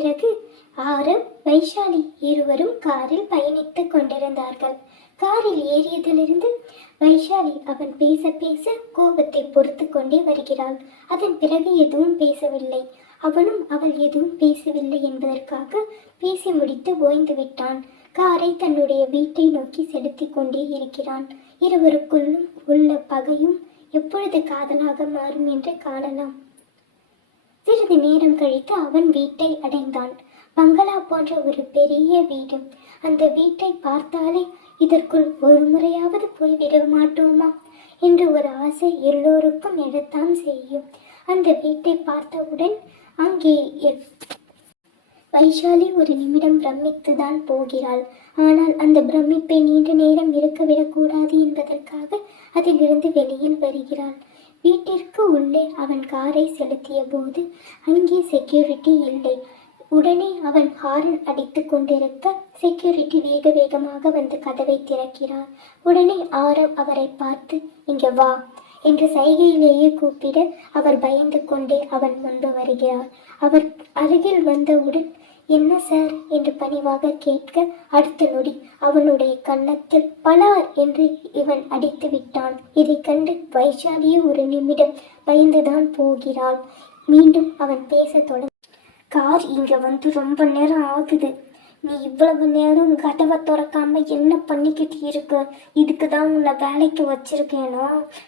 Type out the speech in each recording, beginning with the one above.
பிறகு ஆரவ் வைஷாலி இருவரும் காரில் பயணித்துக் கொண்டிருந்தார்கள். காரில் ஏறியதிலிருந்து வைஷாலி அவன் பேச பேச கோபத்தை பொறுத்து கொண்டே வருகிறாள். அதன் பிறகு எதுவும் பேசவில்லை. அவனும் அவள் எதுவும் பேசவில்லை என்பதற்காக பேசி முடித்து ஓய்ந்து விட்டான். காரை தன்னுடைய வீட்டை நோக்கி செலுத்திக் கொண்டே இருக்கிறான். இருவருக்குள்ளும் உள்ள பகையும் எப்பொழுது காதலாக மாறும் என்று காணலாம். சிறிது நேரம் கழித்து அவன் வீட்டை அடைந்தான். பங்களா போன்ற ஒரு பெரிய வீடு அந்த வீட்டை பார்த்தாலே இதற்குள் ஒரு முறையாவது போய் விட மாட்டோமா? என்று ஒரு ஆசை எல்லோருக்கும் எழத்தான் செய்யும். அந்த வீட்டை பார்த்தவுடன் அங்கே எ- வைஷாலி ஒரு நிமிடம் பிரமித்துதான் போகிறாள். ஆனால் அந்த பிரமிப்பை நீண்ட நேரம் இருக்க விடக்கூடாது என்பதற்காக அதிலிருந்து வெளியில் வருகிறாள். வீட்டிற்கு உள்ளே அவன் காரை செலுத்திய போது அங்கே செக்யூரிட்டி இல்லை. உடனே அவன் ஹாரன் அடித்து கொண்டிருக்க செக்யூரிட்டி வேக வேகமாக வந்து கதவை திறக்கிறார் உடனே ஆரவ் அவரை பார்த்து இங்க வா என்று சைகையிலேயே கூப்பிட அவர் பயந்து கொண்டே அவன் முன்பு வருகிறார். அவர் அருகில் வந்தவுடன் என்ன சார்? என்று பணிவாக கேட்க அடுத்த நொடி அவனுடைய கன்னத்தில் பலார் என்று இவன் அடித்து விட்டான். இதை கண்டு வைஷாலியே ஒரு நிமிடம் பயந்துதான் போகிறாள். மீண்டும் அவன் பேசத் தொடங்க கார் இங்க வந்து ரொம்ப நேரம் ஆகுது. நீ இவ்வளவு நேரம் கதவை திறக்காம என்ன பண்ணிக்கிட்டு இருக்க? இதுக்கு தான் உன்னை வேலைக்கு வச்சிருக்கேனா?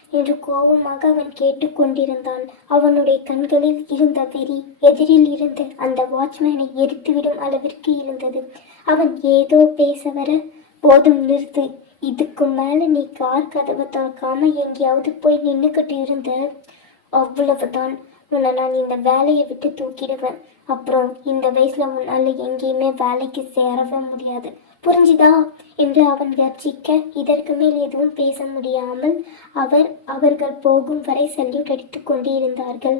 என்று கோபமாக அவன் கேட்டுக்கொண்டிருந்தான். அவனுடைய கண்களில் இருந்த வெறி எதிரில் இருந்த அந்த வாட்ச்மேனை எரித்துவிடும் அளவிற்கு இருந்தது. அவன் ஏதோ பேச வர போதும் நிறுத்து. இதுக்கு மேல நீ கார் கதவை திறக்காம எங்கேயாவது போய் நின்றுக்கிட்டு இருந்த? அவ்வளவுதான். உன்னை நான் இந்த வேலையை விட்டு தூக்கிடுவேன். அப்புறம் இந்த வயசுல உன்னால எங்கேயுமே வேலைக்கு சேரவே முடியாது. புரிஞ்சுதா? என்று அவன் கர்ஜிக்க இதற்கு மேல் எதுவும் பேச முடியாமல் அவர் அவர்கள் போகும் வரை சல்யூட் அடித்து கொண்டிருந்தார்கள்.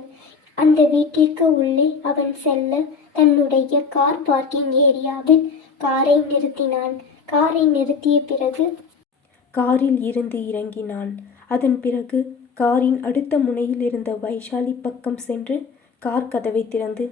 அந்த வீட்டிற்கு உள்ளே அவன் செல்ல தன்னுடைய கார் பார்க்கிங் ஏரியாவில் காரை நிறுத்தினான். காரை நிறுத்திய பிறகு காரில் இருந்து இறங்கினான். அதன் பிறகு காரின் அடுத்த முனையில் இருந்த வைஷாலி பக்கம் சென்று கார் கதவை திறந்து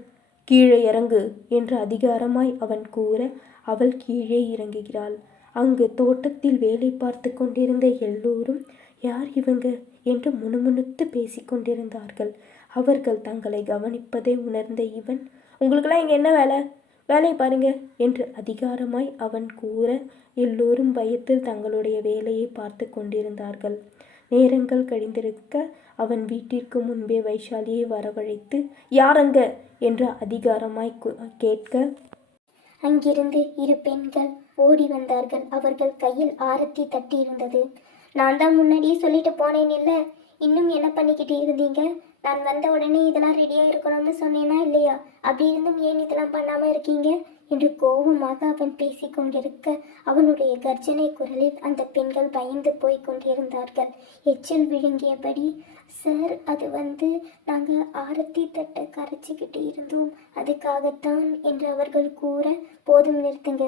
கீழே இறங்கு என்று அதிகாரமாய் அவன் கூற அவள் கீழே இறங்குகிறாள். அங்கு தோட்டத்தில் வேலை பார்த்து கொண்டிருந்த எல்லோரும் யார் இவங்க? என்று முணுமுணுத்து பேசிக்கொண்டிருந்தார்கள் அவர்கள் தங்களை கவனிப்பதை உணர்ந்த இவன் உங்களுக்கெல்லாம் இங்கே என்ன வேலை? வேலையை பாருங்க என்று அதிகாரமாய் அவன் கூற எல்லோரும் பயத்தில் தங்களுடைய வேலையை பார்த்து கொண்டிருந்தார்கள். நேரங்கள் கழிந்திருக்க அவன் வீட்டிற்கு முன்பே வைஷாலியை வரவழைத்து யாரங்க? என்று அதிகாரமாய் கேட்க அங்கிருந்து இரு பெண்கள் ஓடி வந்தார்கள். அவர்கள் கையில் ஆரத்தி தட்டி இருந்தது நான் தான் முன்னாடியே சொல்லிட்டு போனேன் இல்ல. இன்னும் என்ன பண்ணிக்கிட்டு இருந்தீங்க? நான் வந்த உடனே இதெல்லாம் ரெடியாக இருக்கணும்னு சொன்னேனா இல்லையா? அப்படி இருந்தும் ஏன் இதெல்லாம் பண்ணாமல் இருக்கீங்க? என்று கோபமாக அவன் பேசி கொண்டிருக்க அவனுடைய கர்ஜனை குரலில் அந்த பெண்கள் பயந்து போய் கொண்டிருந்தார்கள். எச்சில் விழுங்கியபடி சார் அது வந்து நாங்கள் ஆரத்தி தட்டை கரைச்சிக்கிட்டு இருந்தோம். அதுக்காகத்தான் என்று அவர்கள் கூற போதும் நிறுத்துங்க.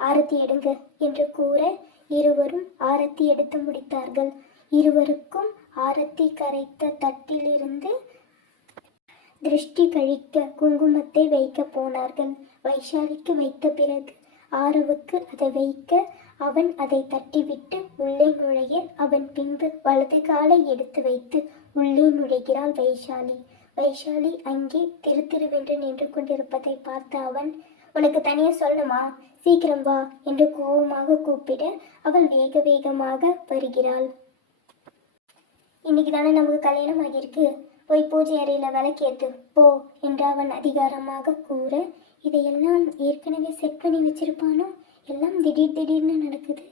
ஆரத்தி எடுங்க என்று கூற இருவரும் ஆரத்தி எடுத்து முடித்தார்கள். இருவருக்கும் ஆரத்தி கரைத்த தட்டிலிருந்து திருஷ்டி கழிக்க குங்குமத்தை வைக்க போனார்கள். வைஷாலிக்கு வைத்த பிறகு ஆரவுக்கு அதை வைக்க அவன் அதை தட்டிவிட்டு உள்ளே நுழைய அவன் பின்பு வலது காலை எடுத்து வைத்து உள்ளே நுழைகிறாள் வைஷாலி. வைஷாலி அங்கே திரு திருவென்று நின்று கொண்டிருப்பதை பார்த்த அவன் உனக்கு தனியாக சொல்லணுமா? சீக்கிரம் வா என்று கோபமாக கூப்பிட அவள் வேக வேகமாக வருகிறாள். இன்னைக்கு தானே நமக்கு கல்யாணம் ஆகியிருக்கு போய் பூஜை அறையில் விளக்கேற்று போ என்று அவன் அதிகாரமாக கூற இதையெல்லாம் ஏற்கனவே செட் பண்ணி வச்சிருப்பானோ? எல்லாம் திடீர் திடீர்னு நடக்குது.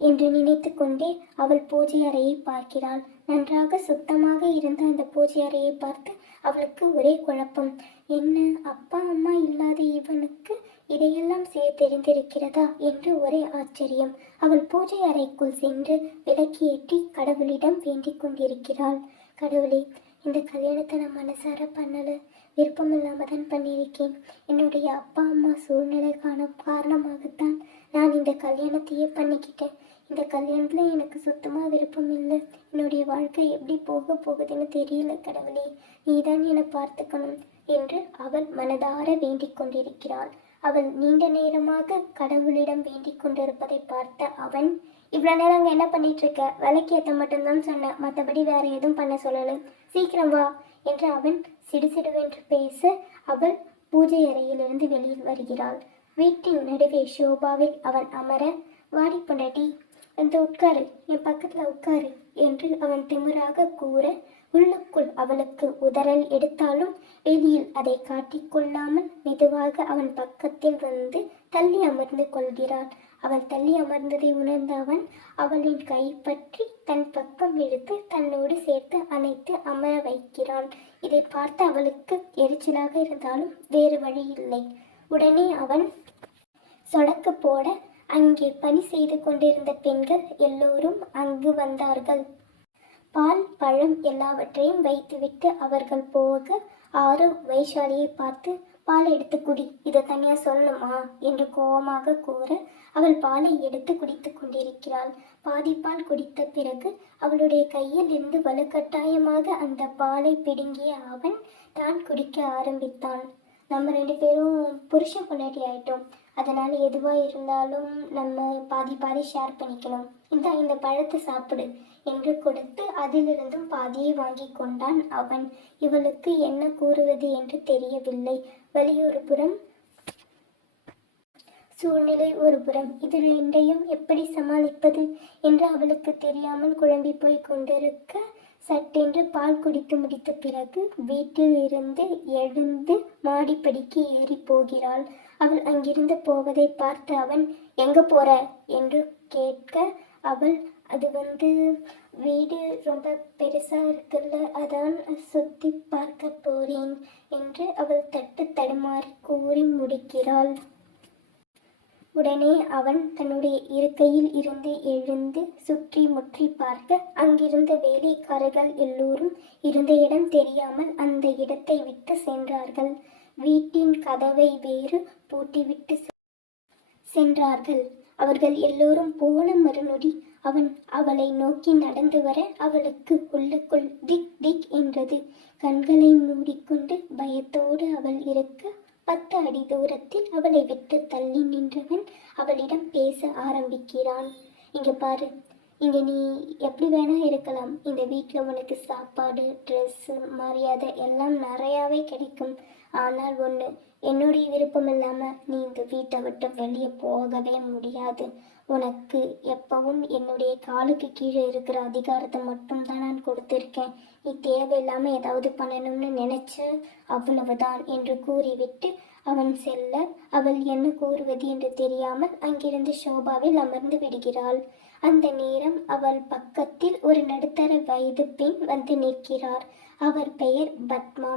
என்று நினைத்து கொண்டே அவள் பூஜை அறையை பார்க்கிறாள். நன்றாக சுத்தமாக இருந்த அந்த பூஜை அறையை பார்த்து அவளுக்கு ஒரே குழப்பம். என்ன அப்பா அம்மா இல்லாத இவனுக்கு இதையெல்லாம் செய்ய தெரிந்திருக்கிறதா என்று ஒரே ஆச்சரியம். அவள் பூஜை அறைக்குள் சென்று விளக்கியேற்றி கடவுளிடம் வேண்டிக் கொண்டிருக்கிறாள். கடவுளே இந்த கல்யாணத்தை நான் மனசார பண்ணல. விருப்பம் தான் பண்ணியிருக்கேன். என்னுடைய அப்பா அம்மா சூழ்நிலை காண காரணமாகத்தான் நான் இந்த கல்யாணத்தையே பண்ணிக்கிட்டேன். இந்த கல்யாணத்தில் எனக்கு சுத்தமாக விருப்பம் இல்லை. என்னுடைய வாழ்க்கை எப்படி போக போகுதுன்னு தெரியல கடவுளே. நீதான் என்னை பார்த்துக்கணும். என்று அவள் மனதார வேண்டிக் கொண்டிருக்கிறாள் அவள் நீண்ட நேரமாக கடவுளிடம் வேண்டிக் கொண்டிருப்பதை பார்த்த அவன் இவ்வளோ நேரம் என்ன பண்ணிட்டு இருக்க விலைக்கு ஏற்ற மட்டும்தான் சொன்னேன். மற்றபடி வேற எதுவும் பண்ண சொல்லலை. சீக்கிரம் வா என்று அவன் சிடுசிடுவென்று பேச அவள் பூஜை அறையிலிருந்து வெளியில் வருகிறாள். வீட்டின் நடுவே ஷோபாவில் அவன் அமர வாடி பொண்டாட்டி இந்த உட்காரு. என் பக்கத்தில் உட்காரு என்று அவன் திமிராக கூற உள்ளுக்குள் அவளுக்கு உதறல் எடுத்தாலும் வெளியில் அதை காட்டிக்கொள்ளாமல் மெதுவாக அவன் பக்கத்தில் வந்து தள்ளி அமர்ந்து கொள்கிறாள். அவள் தள்ளி அமர்ந்ததை உணர்ந்த அவன் அவளின் கை பற்றி தன் பக்கம் எடுத்து தன்னோடு சேர்த்து அணைத்து அமர வைக்கிறான் இதை பார்த்து அவளுக்கு எரிச்சலாக இருந்தாலும் வேறு வழி இல்லை. உடனே அவன் சொடக்கு போட அங்கே பணி செய்து கொண்டிருந்த பெண்கள் எல்லோரும் அங்கு வந்தார்கள். பால் பழம் எல்லாவற்றையும் வைத்துவிட்டு அவர்கள் போக ஆறு வைஷாலியை பார்த்து பால் எடுத்து குடி இதை தனியா சொல்லணுமா என்று கோபமாக கூற அவள் பாலை எடுத்து குடித்து கொண்டிருக்கிறாள். பாதி பால் குடித்த பிறகு அவளுடைய கையில் இருந்து வலுக்கட்டாயமாக அந்த பாலை பிடுங்கிய அவன் தான் குடிக்க ஆரம்பித்தான். நம்ம ரெண்டு பேரும் புருஷன் பொண்டாட்டி ஆயிட்டோம். அதனால் எதுவாக இருந்தாலும் நம்ம பாதி பாதி ஷேர் பண்ணிக்கணும். இந்த இந்த பழத்தை சாப்பிடு என்று கொடுத்து அதிலிருந்தும் பாதியை வாங்கி கொண்டான் அவன். இவளுக்கு என்ன கூறுவது என்று தெரியவில்லை. வெளியொரு புறம் சூழ்நிலை ஒரு புறம். இது ரெண்டையும் எப்படி சமாளிப்பது என்று அவளுக்கு தெரியாமல் குழம்பி போய் கொண்டிருக்க சட்டென்று பால் குடித்து முடித்த பிறகு வீட்டில் இருந்து எழுந்து மாடிப்படிக்கு ஏறி போகிறாள். அவள் அங்கிருந்து போவதை பார்த்து அவன் எங்க போற? என்று கேட்க அவள் அது வந்து வீடு ரொம்ப பெருசாக இருக்குல்ல அதான் சுற்றி பார்க்க போறேன் என்று அவள் தட்டு தடுமாறி கூறி முடிக்கிறாள். உடனே அவன் தன்னுடைய இருக்கையில் இருந்து எழுந்து சுற்றி முற்றி பார்க்க அங்கிருந்த வேலைக்காரர்கள் எல்லோரும் இருந்த இடம் தெரியாமல் அந்த இடத்தை விட்டு சென்றார்கள். வீட்டின் கதவை வேறு பூட்டிவிட்டு சென்றார்கள். அவர்கள் எல்லோரும் போன மறுநொடி அவன் அவளை நோக்கி நடந்து வர அவளுக்கு உள்ளுக்குள் திக் திக் என்றது. கண்களை மூடிக்கொண்டு பயத்தோடு அவள் இருக்க பத்து அடி தூரத்தில் அவளை விட்டு தள்ளி நின்றவன் அவளிடம் பேச ஆரம்பிக்கிறான். இங்க பாரு இங்க நீ எப்படி வேணா இருக்கலாம். இந்த வீட்டில் உனக்கு சாப்பாடு ட்ரெஸ்ஸு மரியாதை எல்லாம் நிறையாவே கிடைக்கும். ஆனால் ஒன்று என்னுடைய விருப்பம் இல்லாமல் நீ இந்த வீட்டை விட்டு வெளியே போகவே முடியாது. உனக்கு எப்பவும் என்னுடைய காலுக்கு கீழே இருக்கிற அதிகாரத்தை மட்டும் தான் நான் கொடுத்துருக்கேன். நீ தேவையில்லாமல் ஏதாவது பண்ணணும்னு நினைச்ச அவ்வளவுதான் என்று கூறிவிட்டு அவன் செல்ல அவள் என்ன கூறுவது என்று தெரியாமல் அங்கிருந்து ஷோபாவில் அமர்ந்து விடுகிறாள். அந்த நேரம் அவள் பக்கத்தில் ஒரு நடுத்தர வயது பெண் வந்து நிற்கிறார். அவர் பெயர் பத்மா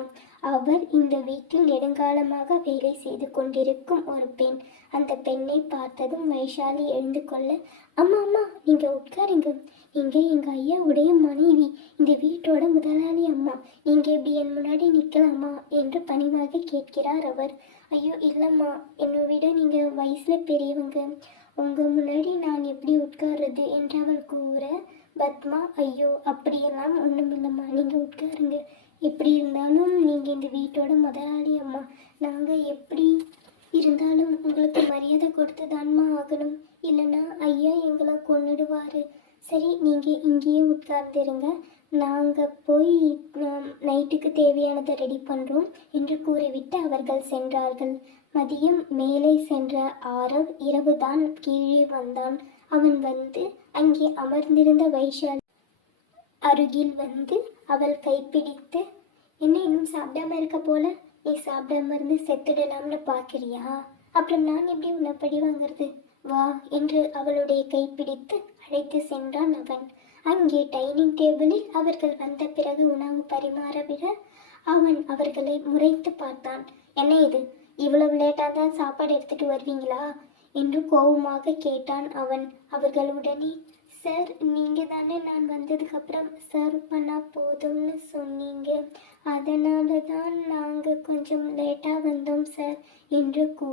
அவர் இந்த வீட்டில் நெடுங்காலமாக வேலை செய்து கொண்டிருக்கும் ஒரு பெண். அந்த பெண்ணை பார்த்ததும் வைஷாலி எழுந்து கொள்ள அம்மா அம்மா நீங்க உட்காருங்க. நீங்க எங்க உடைய மனைவி இந்த வீட்டோட முதலாளி அம்மா. நீங்க இப்படி என் முன்னாடி நிற்கலாமா என்று பணிவாக கேட்கிறார் அவர். ஐயோ இல்லைம்மா. என்னை விட நீங்க வயசுல பெரியவங்க. உங்கள் முன்னாடி நான் எப்படி உட்காருறது என்று அவள் கூற பத்மா ஐயோ அப்படியெல்லாம் ஒன்றும் இல்லைம்மா. நீங்கள் உட்காருங்க. எப்படி இருந்தாலும் நீங்கள் இந்த வீட்டோட முதலாளி அம்மா. நாங்கள் எப்படி இருந்தாலும் உங்களுக்கு மரியாதை கொடுத்து தான்மா ஆகணும். இல்லைன்னா ஐயா எங்களை கொண்டுடுவார் சரி நீங்கள் இங்கேயே உட்கார்ந்துருங்க. நாங்கள் போய் நைட்டுக்கு தேவையானதை ரெடி பண்ணுறோம் என்று கூறிவிட்டு அவர்கள் சென்றார்கள். மதியம் மேலே சென்ற ஆரவ் இரவுதான் கீழே வந்தான். அவன் வந்து அங்கே அமர்ந்திருந்த வைஷால் அருகில் வந்து அவள் கைப்பிடித்து என்ன இன்னும் சாப்பிடாம இருக்க போல? நீ சாப்பிடாம இருந்து செத்துடலாம்னு பார்க்குறியா அப்புறம் நான் எப்படி உன்னை படி வாங்குறது? வா என்று அவளுடைய கைப்பிடித்து அழைத்து சென்றான் அவன். அங்கே டைனிங் டேபிளில் அவர்கள் வந்த பிறகு உணவு பரிமாற விட அவன் அவர்களை முறைத்து பார்த்தான். என்ன இது? இவ்வளவு லேட்டாக தான் சாப்பாடு எடுத்துட்டு வருவீங்களா? என்று கோபமாக கேட்டான் அவன். அவர்கள் உடனே சார் நீங்கள் தானே நான் வந்ததுக்கப்புறம் சர்வ் பண்ணால் போதும்னு சொன்னீங்க. அதனால தான் நாங்கள் கொஞ்சம் லேட்டாக வந்தோம் சார் என்று கூ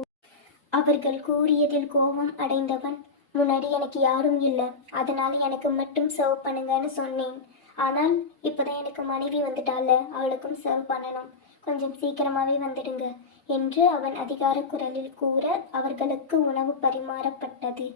அவர்கள் கூறியதில் கோபம் அடைந்தவன் முன்னாடி எனக்கு யாரும் இல்லை. அதனால் எனக்கு மட்டும் சர்வ் பண்ணுங்கன்னு சொன்னேன். ஆனால் இப்போதான் எனக்கு மனைவி வந்துட்டால அவளுக்கும் சர்வ் பண்ணணும். கொஞ்சம் சீக்கிரமாகவே வந்துடுங்க என்று அவன் அதிகார குரலில் கூற அவர்களுக்கு உணவு பரிமாறப்பட்டது.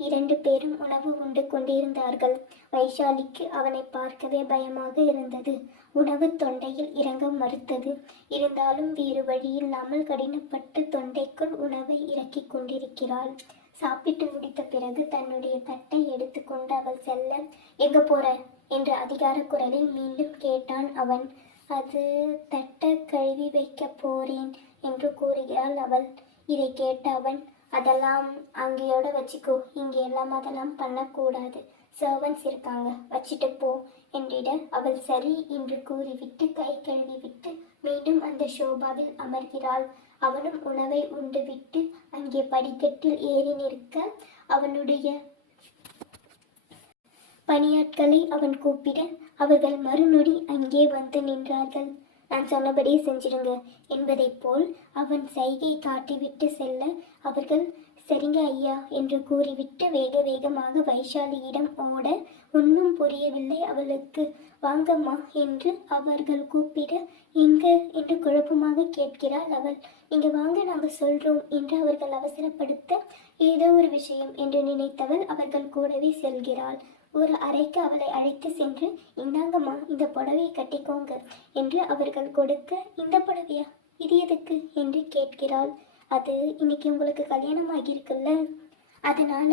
இரண்டு பேரும் உணவு உண்டு கொண்டிருந்தார்கள். வைஷாலிக்கு அவனை பார்க்கவே பயமாக இருந்தது. உணவு தொண்டையில் இறங்க மறுத்தது. இருந்தாலும் வேறு வழியில்லாமல் கடினப்பட்டு தொண்டைக்குள் உணவை இறக்கிக் கொண்டிருக்கிறாள். சாப்பிட்டு முடித்த பிறகு தன்னுடைய தட்டை எடுத்துக்கொண்டு அவள் செல்ல எங்க போற? என்ற அதிகார குரலில் மீண்டும் கேட்டான் அவன். அது தட்டை கழுவி வைக்க போறேன் என்று கூறுகிறாள் அவள். இதை கேட்ட அவன் அதெல்லாம் அங்கேயோட வச்சுக்கோ. இங்கே எல்லாம் அதெல்லாம் பண்ணக்கூடாது. சர்வன்ஸ் இருக்காங்க. வச்சுட்டு போ என்றிட அவள். சரி என்று கூறிவிட்டு கை கழுவி விட்டு மீண்டும் அந்த ஷோபாவில் அமர்கிறாள். அவனும் உணவை உண்டுவிட்டு அங்கே படிக்கட்டில் ஏறி நிற்க அவனுடைய பணியாட்களை அவன் கூப்பிட அவர்கள் மறுநொடி அங்கே வந்து நின்றார்கள். நான் சொன்னபடியே செஞ்சிருங்க என்பதைப் போல் அவன் சைகை காட்டிவிட்டு செல்ல அவர்கள் சரிங்க ஐயா என்று கூறிவிட்டு வேக வேகமாக வைஷாலியிடம் ஓட ஒன்றும் புரியவில்லை அவளுக்கு. வாங்கம்மா என்று அவர்கள் கூப்பிட எங்க? என்று குழப்பமாக கேட்கிறாள் அவள். நீங்க வாங்க நாங்கள் சொல்றோம் என்று அவர்கள் அவசரப்படுத்த ஏதோ ஒரு விஷயம் என்று நினைத்தவள் அவர்கள் கூடவே செல்கிறாள். ஒரு அறைக்கு அவளை அழைத்து சென்று இந்தாங்கம்மா இந்த புடவையை கட்டிக்கோங்க என்று அவர்கள் கொடுக்க இந்த புடவையா? இது எதுக்கு? என்று கேட்கிறாள். அது இன்னைக்கு உங்களுக்கு கல்யாணம் ஆகியிருக்குல்ல அதனால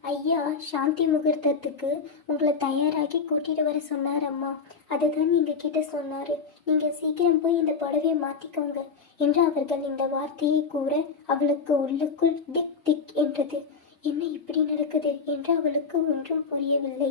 ஐயா சாந்தி முகூர்த்தத்துக்கு உங்களை தயாராகி கூட்டிட்டு வர சொன்னார் அம்மா. அதுதான் நீங்க கிட்ட சொன்னாரு. நீங்க சீக்கிரம் போய் இந்த புடவையை மாத்திக்கோங்க என்று அவர்கள் இந்த வார்த்தையை கூற அவளுக்கு உள்ளுக்குள் திக் திக் என்றது. என்ன இப்படி நடக்குது என்று அவளுக்கு ஒன்றும் புரியவில்லை.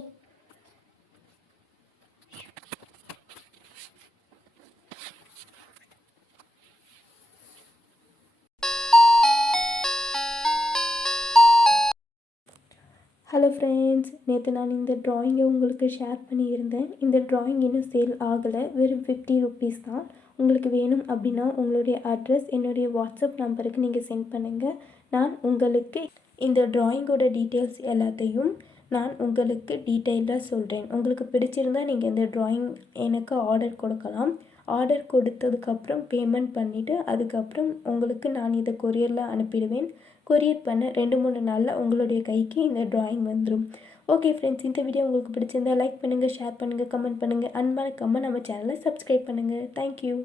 ஹலோ ஃப்ரெண்ட்ஸ் நேற்று நான் இந்த ட்ராயிங்கை உங்களுக்கு ஷேர் பண்ணியிருந்தேன். இந்த ட்ராயிங் இன்னும் சேல் ஆகலை. வெறும் ஃபிஃப்டி ருபீஸ் தான். உங்களுக்கு வேணும் அப்படின்னா உங்களுடைய அட்ரஸ் என்னுடைய வாட்ஸ்அப் நம்பருக்கு நீங்கள் சென்ட் பண்ணுங்கள் நான் உங்களுக்கு இந்த ட்ராயிங்கோட டீட்டெயில்ஸ் எல்லாத்தையும் நான் உங்களுக்கு டீட்டெயிலாக சொல்கிறேன் உங்களுக்கு பிடிச்சிருந்தா நீங்கள் இந்த ட்ராயிங் எனக்கு ஆர்டர் கொடுக்கலாம். ஆர்டர் கொடுத்ததுக்கப்புறம் பேமெண்ட் பண்ணிவிட்டு அதுக்கப்புறம் உங்களுக்கு நான் இதை கொரியரில் அனுப்பிடுவேன். கொரியர் பண்ண ரெண்டு மூணு நாளில் உங்களுடைய கைக்கு இந்த ட்ராயிங் வந்துடும் ஓகே ஃப்ரெண்ட்ஸ் இந்த வீடியோ உங்களுக்கு பிடிச்சிருந்தா லைக் பண்ணுங்கள் ஷேர் பண்ணுங்கள் கமெண்ட் பண்ணுங்கள் அன்பான கம்மன் நம்ம சேனலை சப்ஸ்கிரைப் பண்ணுங்கள் தேங்க்யூ